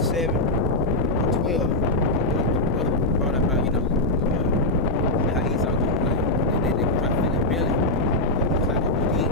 37 and 12. Brought up how, how Esau gonna play. They try to fit in Billy. That's how they would get.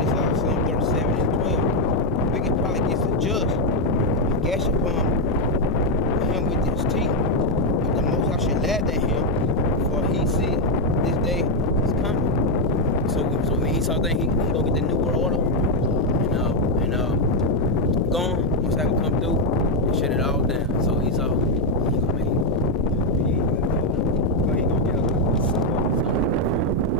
It's like Psalm 37 and 12. We can probably get the judge and gash upon him with his teeth. But the most I should laugh at him, for he said this day is coming. So when Esau think he gonna get the new world order, gone, once I can come through and shut it all down. So Esau, he gonna make it. He gonna get something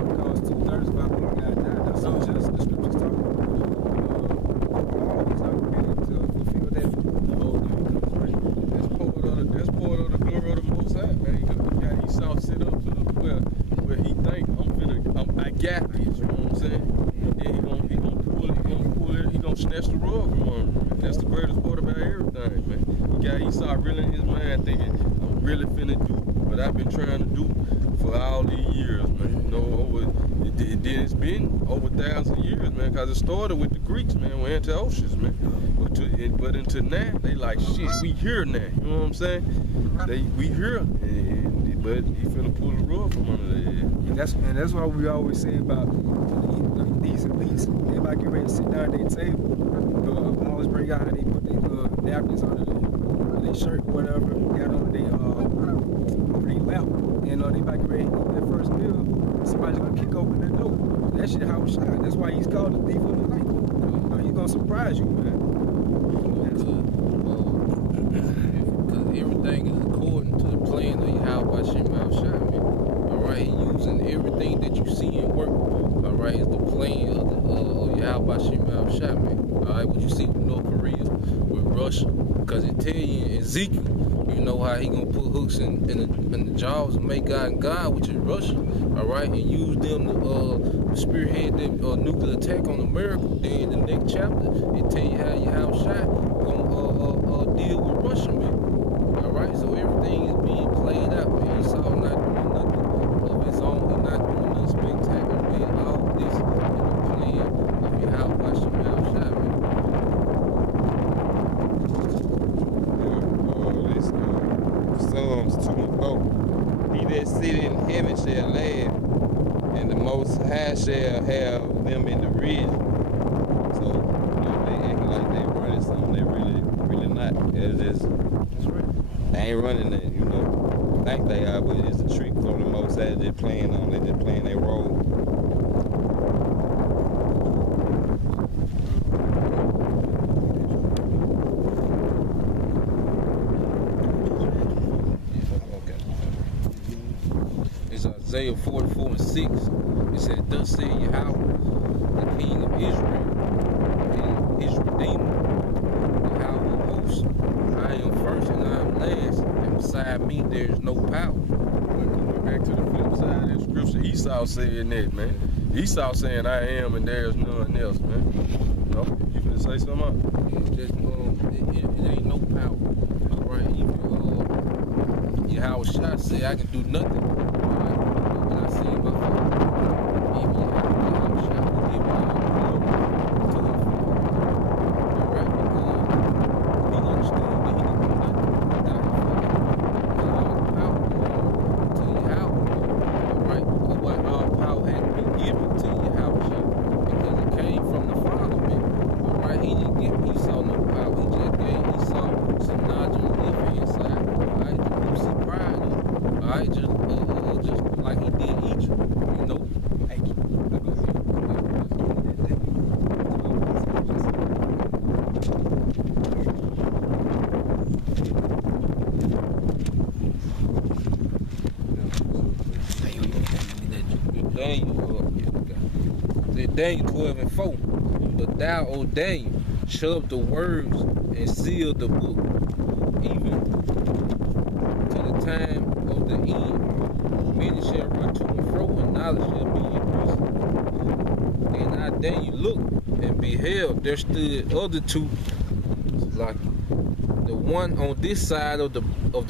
because 2/3 of our people got died. That's just the scriptures talking about. He's not ready to fulfill that the whole thing. That's part of the glory of the Most High, man. He got Esau set up to the where he think I got this. You know what I'm saying? Then he gonna pull it. He gonna snatch the rug from him. That's the greatest part about everything, man. He got Esau really in his mind thinking, I'm really finna do what I've been trying to do for all these years, man. Then it's been over thousands of years, man, because it started with the Greeks, man, with Antiochus, man. But until now, they like, shit, we here now, you know what I'm saying? We here, but he finna pull the rug from under their head. And that's why we always say about these elites. Everybody get ready to sit down at their table. I always bring out how they put their napkins under their shirt, whatever, got under their lap, and they might get ready to eat their first meal. Somebody's gonna kick open that door. That shit how shot. That's why he's called the thief of the night. He's gonna surprise you, man. Because everything is according to the plan of Yahweh Shemel Shah, man. Alright, he using everything that you see in work. Alright, it's the plan of Yahweh Shemel Shah, man. Alright, what you see with North Korea, with Russia, because it tell you in Ezekiel, you know how he gonna put hooks in the jaws and make God and God, which is Russia, alright, and use them to spearhead the nuclear attack on America. Then in the next chapter, it tell you how Yahweh Shah gonna deal with Russia, man. Alright, so everything is being played out, man. Esau not doing nothing of his own, he's not doing nothing spectacular, man. All this in the plan of Yahweh Shemel Shah, man. Psalms 2:4. He that sitteth in heaven shall laugh, and the Most High shall have them in derision. So, they acting like they running something they really not. It's just, they ain't running that, think they are, but it's a trick from the Most High. They're playing on, they just playing their role. Isaiah 44:6, it said, thus said Yahweh, the King of Israel, and his Redeemer, Yahweh of hosts, I am first and I am last, and beside me there is no power. Going back to the flip side of the scripture, Esau saying that, man. Esau saying I am and there's none else, man. No, you finna say something? It's just, it ain't no power. Alright, even Yahweh Shah said I can do nothing. When I see my father, even Yahweh Shah will give all glory to him. Alright, because he understood that he could do nothing without his father. And all the power belonged to Yahweh. Alright, because what all power had to be given to Yahweh Shah, because it came from the Father, man. Alright, he didn't give Esau no power, he just gave Esau some knowledge on the left hand side. Alright, to boost his pride up. Alright, just like he did Egypt, Thank you. Daniel 12:4. But thou, O Daniel, shut up the words and seal the book, even to the time of the end. Many shall run to and fro, and knowledge shall be increased. And I Daniel looked and beheld, there stood other two, like the one on this side of the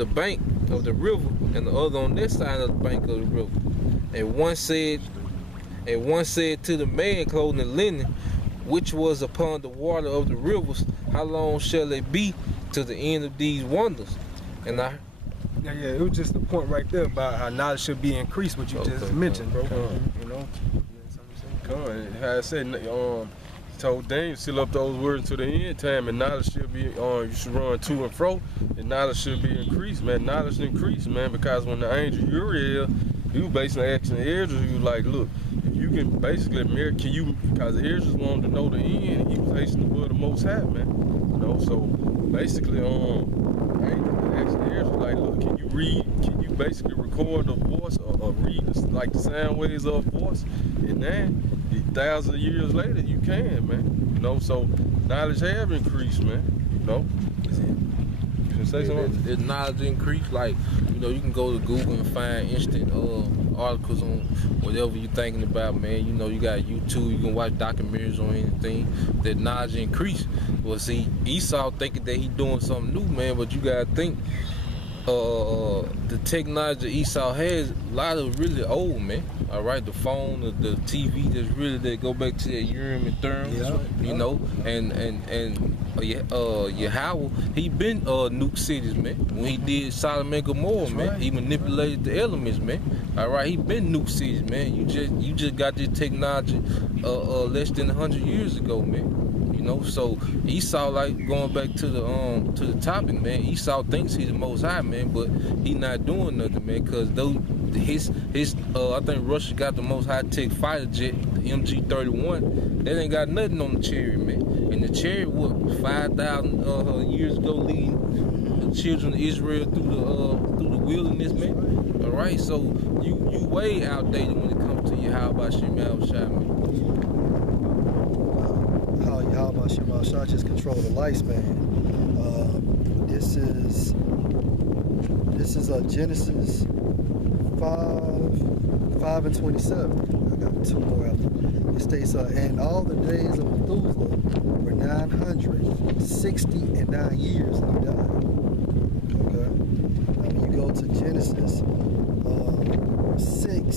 bank of the river, and the other on this side of the bank of the river. And one said to the man clothed in linen, which was upon the water of the rivers, how long shall it be to the end of these wonders. And I Yeah, it was just the point right there about how knowledge should be increased, what you just mentioned, bro. You know? How I said, told Daniel, seal up those words to the end time, and knowledge should be you should run to and fro, and knowledge should be increased, man. Knowledge increased, man, because when the angel Uriel, he was basically asking Ezra, he was like, look, if you can basically can you, because Ezra wanted to know the end, and he was hastening the word of the Most High, man. You know, so basically, angel asking Ezra, like, look, can you basically record a voice or read like the sound waves of a voice? And then 1,000 years later, you can, man. You know, so knowledge have increased, man. You know. You can say something? The knowledge increase, like, you know, you can go to Google and find instant articles on whatever you're thinking about, man. You know, you got YouTube, you can watch documentaries on anything. That knowledge increase. Well, see, Esau thinking that he doing something new, man, but you gotta think the technology Esau has, a lot of really old, man. All right, the phone, the TV, that's really, that go back to that Urim and Thummim, you know, and Yahweh, he been nuke cities, man. When he did Sodom and Gomorrah, man, he manipulated the elements, man. All right, he been nuke cities, man. You just got this technology less than 100 years ago, man. You know, so Esau, like, going back to the topic, man. Esau thinks he's the Most High, man, but he not doing nothing, man, because his I think Russia got the most high tech fighter jet, the MG-31. That ain't got nothing on the Chariot, man. And the Chariot, what, 5,000 years ago, leading the children of Israel through the wilderness, man. All right, so you way outdated when it comes to Yahweh Shemel Shai, man. How Yahweh Shemel Shai just control the lifespan. This is Genesis 5 and 27. I got two more after. It states, and all the days of Methuselah were 969 years, and he died. Okay. Now when you go to Genesis 6.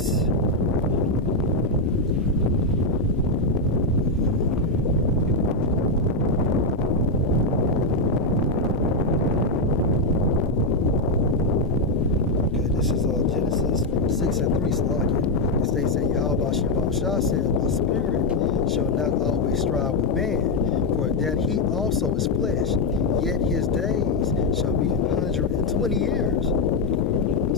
Said, my spirit shall not always strive with man, for that he also is flesh, yet his days shall be 120 years.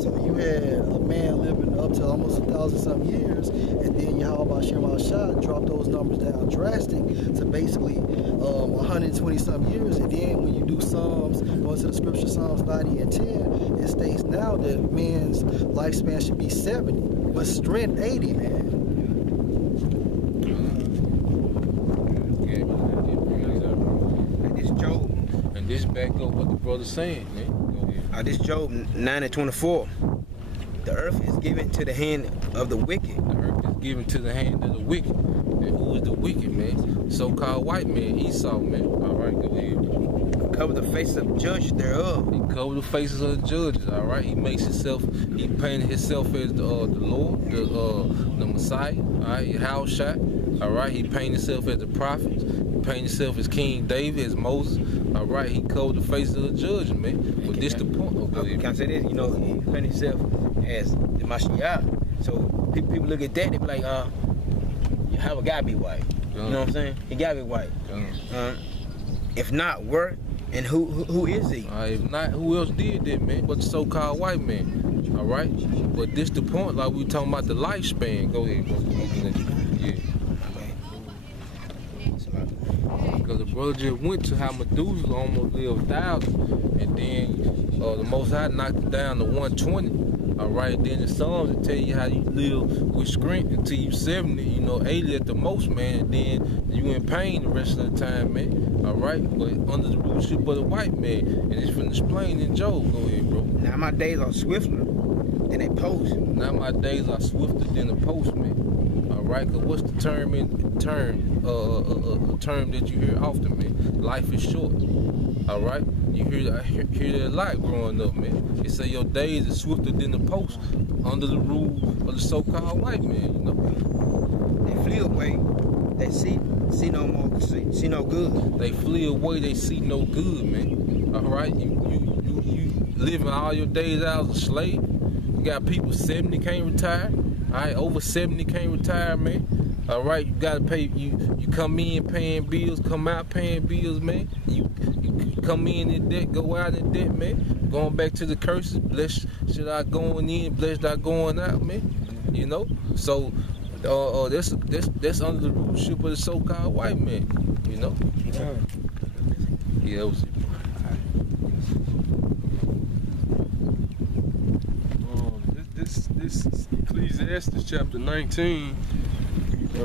So you had a man living up to almost 1,000-some years, and then Yahweh Shemel Shai dropped those numbers down drastic to basically 120-some years. And then when you do Psalms, going to the scripture, Psalms 90 and 10, it states now that man's lifespan should be 70, but strength 80, man. This back up what the brother's saying, man. Go ahead. This Job 9 and 24. The earth is given to the hand of the wicked. The earth is given to the hand of the wicked. And who is the wicked, man? So-called white man, Esau, man. All right, go ahead. Cover the faces of the judges thereof. He covered the faces of the judges, all right? He painted himself as the Lord, the Messiah, all right? Yahushua, all right? He painted himself as the prophets. He painted himself as King David, as Moses. All right, he covered the faces of the judge, man. But this the point. Can I say this? You know, he painted himself as the Mashiach. So people look at that, they be like, how a guy be white? You know what I'm saying? He gotta be white. If not, where and who is he? If not, who else did that, man? But the so-called white man. All right? But this the point, like we talking about the lifespan. Go ahead, bro. Yeah. Because the brother just went to how Methuselah almost lived 1,000, and then the Most High knocked it down to 120. All right, then the Psalms will tell you how you live with strength until you 70, you know, 80 at the most, man, and then you in pain the rest of the time, man. All right, but under the rulership of the white man, and it's from explained in Job. Go ahead, bro. Now my days are swifter than a post. Now my days are swifter than a postman. All right, cause what's the term a term that you hear often, man? Life is short. All right, you hear that a lot growing up, man. They say your days are swifter than the post under the rule of the so-called white man. You know, they flee away. They see no more, see no good. They flee away, they see no good, man. All right, you living all your days out as a slave. You got people 70 can't retire. All right, over 70 can't retire, man. All right, you gotta pay. You come in paying bills, come out paying bills, man. You come in debt, go out in debt, man. Going back to the curses, blessed should I going in, blessed I going out, man. You know, so that's under the rulership of the so-called white man. You know. Yeah, that was. This Ecclesiastes chapter 19,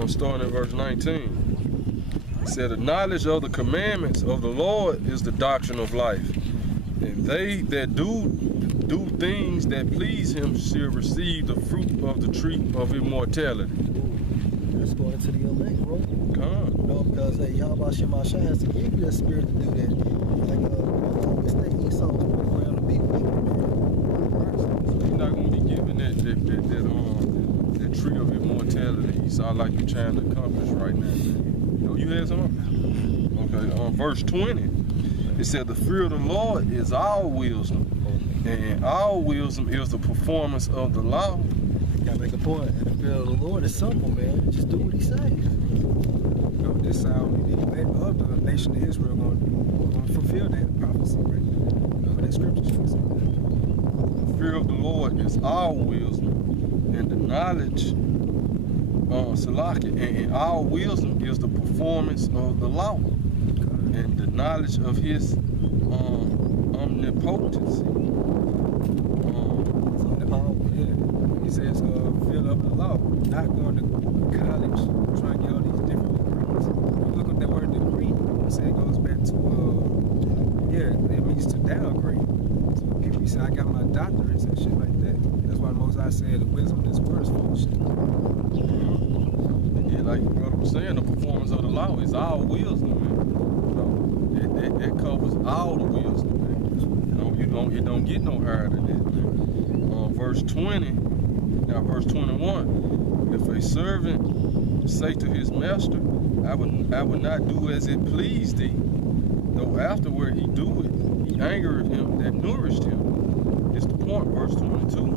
starting at verse 19. It said, the knowledge of the commandments of the Lord is the doctrine of life. And they that do things that please him shall receive the fruit of the tree of immortality. Let's go into the elect, bro. Come. No, because Yahweh Shemashah has to give you that spirit to do that. Like, always think Esau was programmed to be wicked, man. You're not going to be given that tree of immortality. Esau, like you're trying to accomplish right now. You know, you had something? Okay, verse 20. It said, the fear of the Lord is all wisdom, and all wisdom is the performance of the law. You gotta make a point. And the fear of the Lord is simple, man. Just do what he says. You know, this is how the elect of the nation of Israel going to fulfill that prophecy, right? You know, that scripture says. The fear of the Lord is all wisdom, and the knowledge, and all wisdom is the performance of the law, and the knowledge of his omnipotency. He says, fill up the law, not going to college, trying to get all these different degrees. You look at that word degree, I say it goes back to, it means to downgrade. So when people say, I got my doctorates and shit like that. That's why most I said the wisdom of this word is full of shit. Yeah, like the brother was saying, the performance of the law is all wisdom, man. You know, that covers all the wisdom, man. You know, it don't get no higher than that, man. Verse 20, now verse 21. If a servant say to his master, I would not do as it pleased thee, though afterward he do it, he angered him that nourished him. It's the point, verse 22.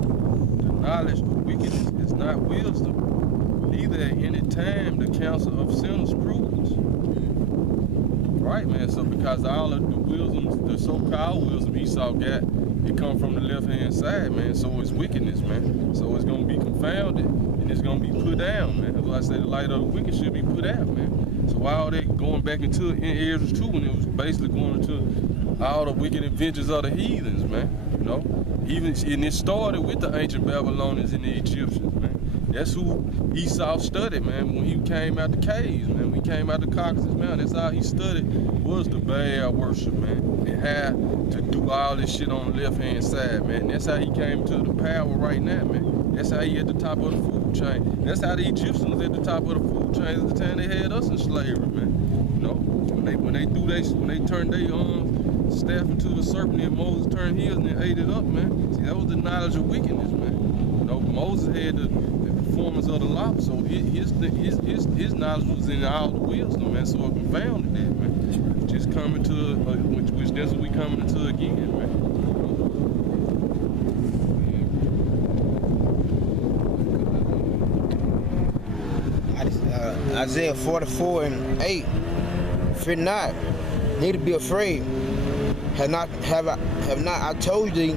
The knowledge of wickedness is not wisdom, neither at any time the counsel of sinners prudence. Right, man, so because all of the wisdom, the so-called wisdom Esau got, it come from the left-hand side, man, so it's wickedness, man. So it's going to be confounded, and it's going to be put down, man. That's why I say the light of the wicked should be put out, man. So all that going back into in Ezra 2, when it was basically going into all the wicked adventures of the heathens, man, you know. And it started with the ancient Babylonians and the Egyptians, man. That's who Esau studied, man, when he came out the caves, man. When he came out the Caucasus Mountain, that's all he studied was the Baal worship, man. And how to do all this shit on the left-hand side, man. That's how he came to the power right now, man. That's how he at the top of the food chain. That's how the Egyptians was at the top of the food chain at the time they had us in slavery, man. You know, when they turned their staff into the serpent and Moses turned his and they ate it up, man. See, that was the knowledge of wickedness, man. You know, Moses had the performance of the law, so his knowledge was in all the wisdom, man. So it confounded that, man. Just coming to which that's what we coming into again, man. Isaiah 44:8. Fear not, neither be afraid. Have not I told thee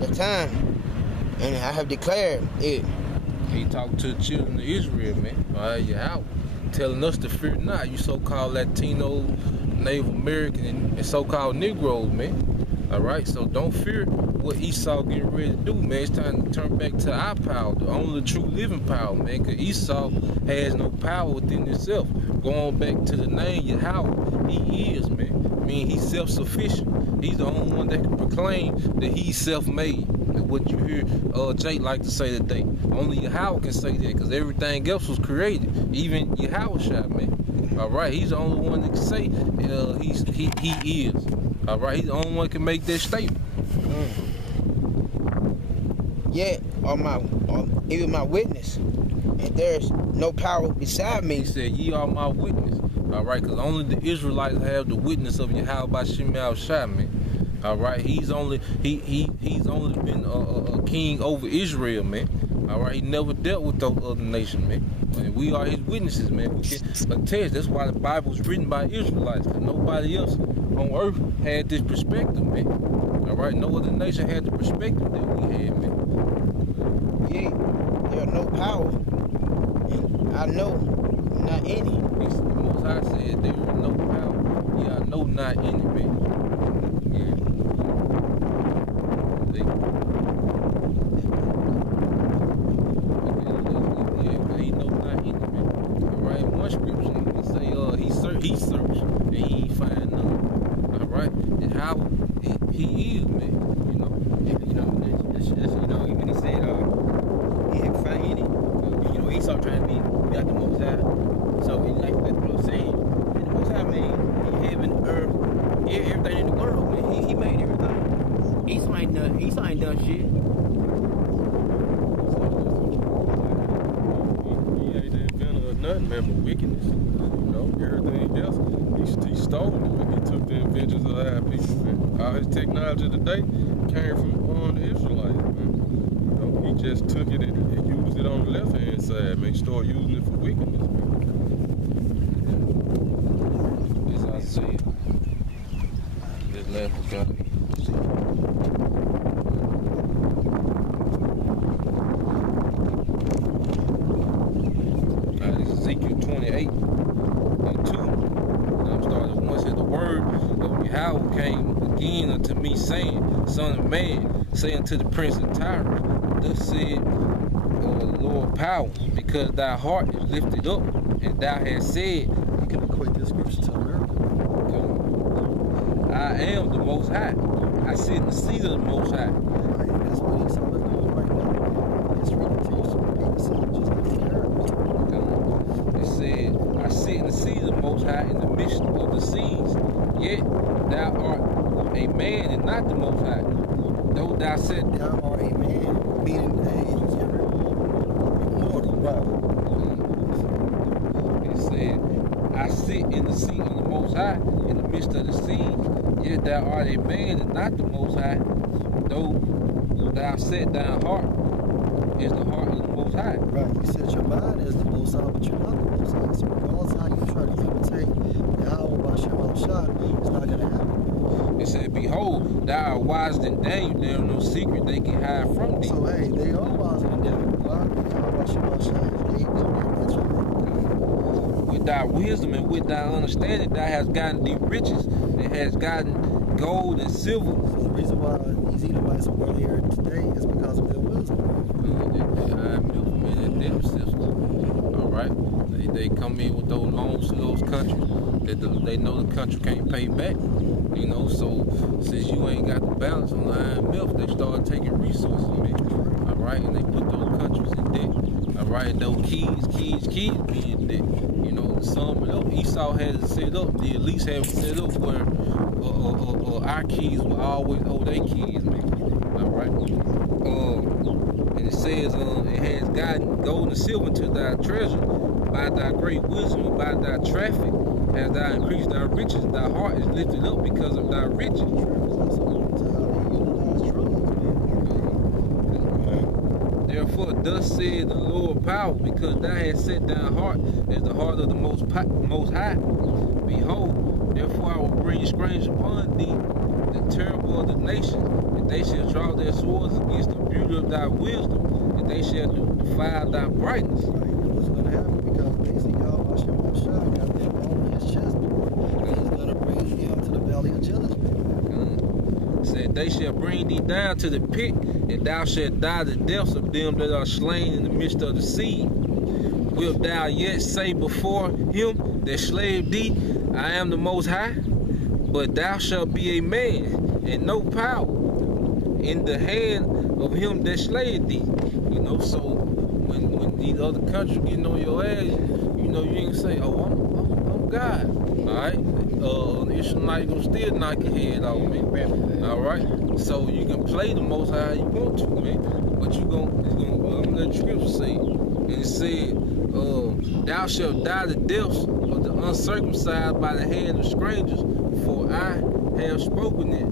the time, and I have declared it. He talked to the children of Israel, man. Yahweh, telling us to fear not, you so-called Latino, Native American, and so-called Negroes, man. All right, so don't fear what Esau getting ready to do, man. It's time to turn back to our power, the only true living power, man. Because Esau has no power within himself. Going back to the name Yahweh, he is, man. I mean, he's self-sufficient. He's the only one that can proclaim that he's self-made. What you hear Jake like to say today. Only Yahweh can say that, because everything else was created. Even Yahweh shot, man. All right, he's the only one that can say he is. All right, he's the only one that can make that statement. Yeah, even my witness, and there's no power beside He me. said, ye are my witness. All right, because only the Israelites have the witness of Yahweh Shem Shai, man. All right, he's only been a king over Israel, man. All right, he never dealt with those other nations, man. And we are his witnesses, man. We can attest. That's why the Bible was written by Israelites, because nobody else on earth had this perspective, man. All right, no other nation had the perspective that we had, man. Yeah, there's no power. And I know not any. The Most High said there is no power. Yeah, I know not any, man. Yeah. See? Yeah, he know not any, man. All right, in one scripture, he say, he searched and he ain't find none. All right, and how he is, man. You know. When he said he didn't find any, Esau trying to be out the Most High. So like what I was saying, and the Most High made heaven, earth, everything in the world, man. He made everything. Esau ain't done shit. He ain't the inventor of nothing, man, but wickedness. You know, everything else, he stole it, man. He took the inventions of our people, man. All his technology today came from the Israelites, man. You know, he just took it and used it on the left-hand side, man. He started using it for wickedness, man. This Isaiah. This last God. This is Ezekiel 28 and 2. I'm starting at 1. Said the word of Yahweh came again unto me, saying, Son of man, say unto the prince of Tyre, thus said the Lord power, because thy heart is lifted up, and thou hast said, You can equate this scripture to America. I am the Most High. I sit in the seat of the Most High. Right, and that's what Esau is doing right now. History continues to repeat itself, just like the Arabs. It said, I sit in the seat of the Most High in the midst of the seas, yet thou art a man and not the Most High. Though thou said, Thou art a man, meaning mortal, right? It said, I sit in the seat of the Most High in the midst of the seas, yet thou art a man and not the Most High. Though thou set thy heart is the heart of the Most High. Right. You said your mind is the Most High, but you're not the Most High. So regardless of how you try to imitate Yahweh by Shem Shah, it's not going to happen. It said, behold, thou art wiser than Daniel, there is no secret they can hide from thee. So hey, they are wiser than Daniel. Why? Because Shem Shah is deep. With thy wisdom and with thy understanding, thou hast gotten thee riches, and hast gotten gold and silver. So the reason why these Edomites are here today is because of their wisdom. All right, they come in with those loans to those countries that they know the country can't pay back. You know, so since you ain't got the balance on the IMF, they start taking resources, man. All right, and they put those countries in debt. All right, and those kids be in debt. You know, some of Esau has it set up. The elites have it set up where our kids will always owe their kids, man. All right. And it says, it has gotten gold and silver to thy treasure by thy great wisdom and by thy traffic. As thou increased thy riches, thy heart is lifted up because of thy riches. Therefore, thus said the Lord power, because thou hast set thy heart as the heart of the Most High. Behold, therefore I will bring strange upon thee the terrible of the nation, and they shall draw their swords against the beauty of thy wisdom, and they shall defile thy brightness. Right. What's going to happen? Because basically, Yahweh Shem Shah got them on his chessboard. He's going to bring them to the valley of judgment. Said they shall bring thee down to the pit, and thou shalt die the deaths of them that are slain in the midst of the sea. Wilt thou yet say before him that slaved thee, I am the Most High? But thou shalt be a man, and no power in the hand of him that slayed thee. You know, so when these other countries getting on your ass, you know, you ain't say, oh, I'm God. Alright? The Israelites gonna still knock your head off, man. Alright? So you can play the Most High how you want to, man. But I'm gonna let the scripture say, And it said, thou shalt die the deaths of the uncircumcised by the hand of strangers, for I have spoken it.